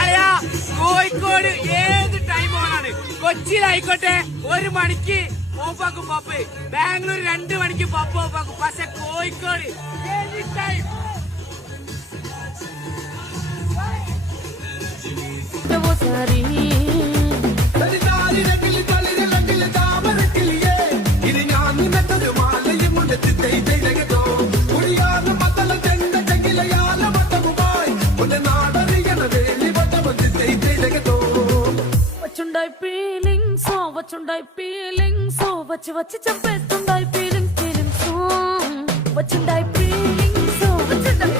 അയാ കോഴിക്കോട് ഏത് ടൈം ഓണാണ്. കൊച്ചിയിലായിക്കോട്ടെ 1 മണിക്ക് ഓഫാക്കും പപ്പ്, ബാംഗ്ലൂർ 2 മണിക്ക് പപ്പ് ഓഫാക്കും. പക്ഷെ കോഴിക്കോട് ഏത് ടൈം వచ్చుండాయి ఫీలింగ్స్ వచ్చి వచ్చి చెప్పేస్తుండాయి ఫీలింగ్స్ వచ్చుండాయి ఫీలింగ్స్ వచ్చుండాయి